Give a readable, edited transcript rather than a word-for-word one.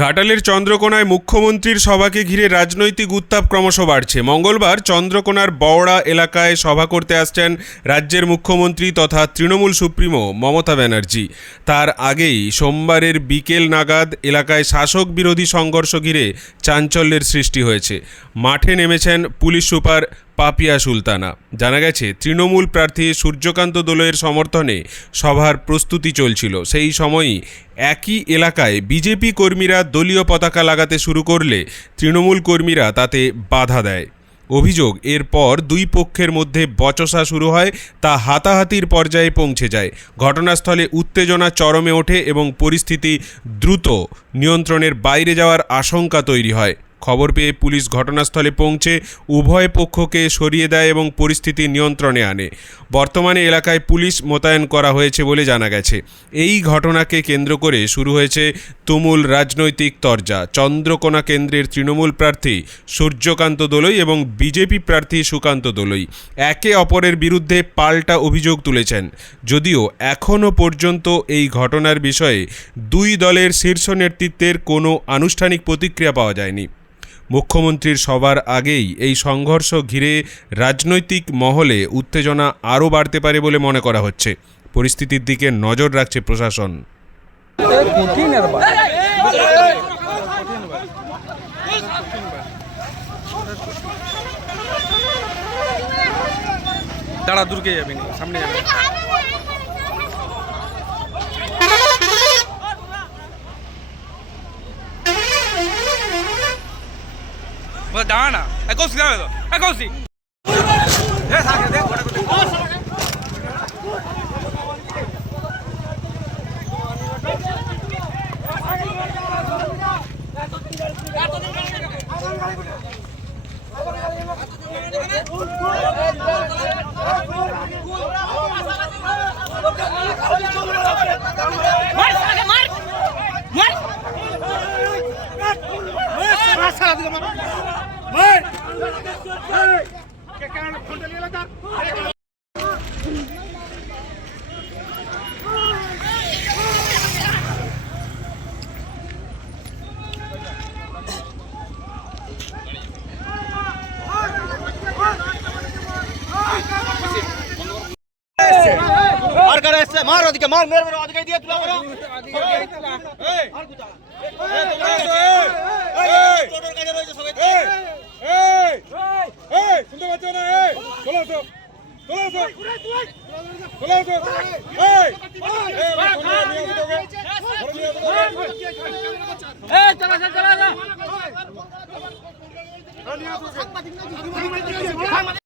ঘাটালের চন্দ্রকোনায় মুখ্যমন্ত্রীর সভাকে ঘিরে রাজনৈতিক উত্তাপ ক্রমশ বাড়ছে। মঙ্গলবার চন্দ্রকোনার বওড়া এলাকায় সভা করতে আসছেন রাজ্যের মুখ্যমন্ত্রী তথা তৃণমূল সুপ্রিমো মমতা ব্যানার্জি। তার আগেই সোমবারের বিকেল নাগাদ এলাকায় শাসক বিরোধী সংঘর্ষ ঘিরে চাঞ্চল্যের সৃষ্টি হয়েছে। মাঠে নেমেছেন পুলিশ সুপার পাপিয়া সুলতানা। জানা গেছে, তৃণমূল প্রার্থী সূর্যকান্ত দোলইয়ের সমর্থনে সভার প্রস্তুতি চলছিল। সেই সময়ই একই এলাকায় বিজেপি কর্মীরা দলীয় পতাকা লাগাতে শুরু করলে তৃণমূল কর্মীরা তাতে বাধা দেয়। অভিযোগ, এরপর দুই পক্ষের মধ্যে বচসা শুরু হয়, তা হাতাহাতির পর্যায়ে পৌঁছে যায়। ঘটনাস্থলে উত্তেজনা চরমে ওঠে এবং পরিস্থিতি দ্রুত নিয়ন্ত্রণের বাইরে যাওয়ার আশঙ্কা তৈরি হয়। খবর পেয়ে পুলিশ ঘটনাস্থলে পৌঁছে উভয় পক্ষকে সরিয়ে দেয় এবং পরিস্থিতি নিয়ন্ত্রণে আনে। বর্তমানে এলাকায় পুলিশ মোতায়েন করা হয়েছে বলে জানা গেছে। এই ঘটনাকে কেন্দ্র করে শুরু হয়েছে তুমুল রাজনৈতিক তরজা। চন্দ্রকোনা কেন্দ্রের তৃণমূল প্রার্থী সূর্যকান্ত দোলই এবং বিজেপি প্রার্থী সুকান্ত দোলই একে অপরের বিরুদ্ধে পাল্টা অভিযোগ তুলেছেন। যদিও এখনও পর্যন্ত এই ঘটনার বিষয়ে দুই দলের শীর্ষ নেতৃত্বের কোনো আনুষ্ঠানিক প্রতিক্রিয়া পাওয়া যায়নি। মুখ্যমন্ত্রীর সভার আগেই এই সংঘর্ষ ঘিরে রাজনৈতিক মহলে উত্তেজনা আরও বাড়তে পারে বলে মনে করা হচ্ছে। পরিস্থিতির দিকে নজর রাখছে প্রশাসন। দাঁড়া, দূরকে যাবে না, সামনে যাবে। দাঁড়া না, একশি দাঁড়া তো, একশি। मार अधिक मार मेरे मेरे अधिक दिया तुला करो ए और कुछ ए टोटल काजे রয়েছে সবাই ए শুনতে পাচ্ছ না চলো তো চলো